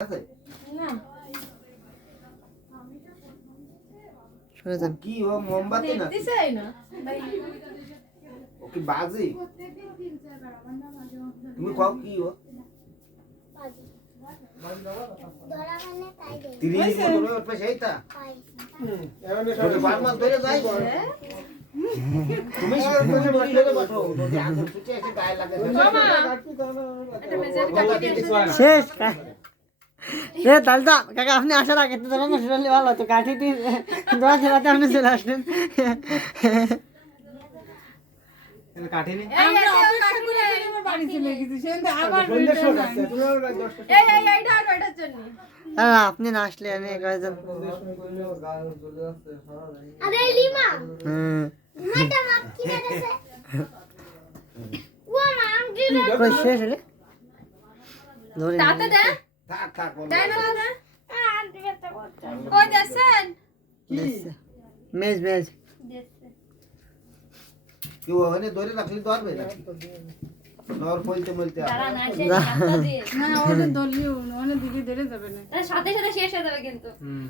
আছে না সরে যান। কি ও মোমবাতি না দেখতে চাই না ভাই ও কি বাজি তুমি কও কি ও ধরা মানে তাই দে 30 বছর ওর পেছে এইটা যদি বার মাস ধরে যাই তুমি তুমি বলি ধরে বসো যদি আগুন ছুটে এসে গায়ে লাগে মামা এটা মেজর কাটি দিয়ে শেষ এ দালদা কাকা আপনি আসার আগে তো ধরেন শুনলে ভালো তো কাঠি দিয়ে দোয়া খেলাতে আপনি চলে আসলেন কাঠি নি আমরা অপেক্ষা করে আমার বাড়ি চলে গেছি সেখান থেকে আবার রিটার্ন এই এইটা আর এটার জন্য আপনি না আসলে আমি কয়েকজন আরে লিমা হুম মাটা মাপ কি দেছে ও মাম দিলে কই শেষ হলে ধরে তাতে দে থাক থাক তাই না দাদা আন্টি এটা করতে কই দেন মেজ মেজ কি ওখানে ধরে রাখলি ধরবে না নর পলতে মলতে না ওটা দলিও ওনে দিকে ধরে যাবে না সাথে সাথে শেষ হয়ে যাবে কিন্তু হুম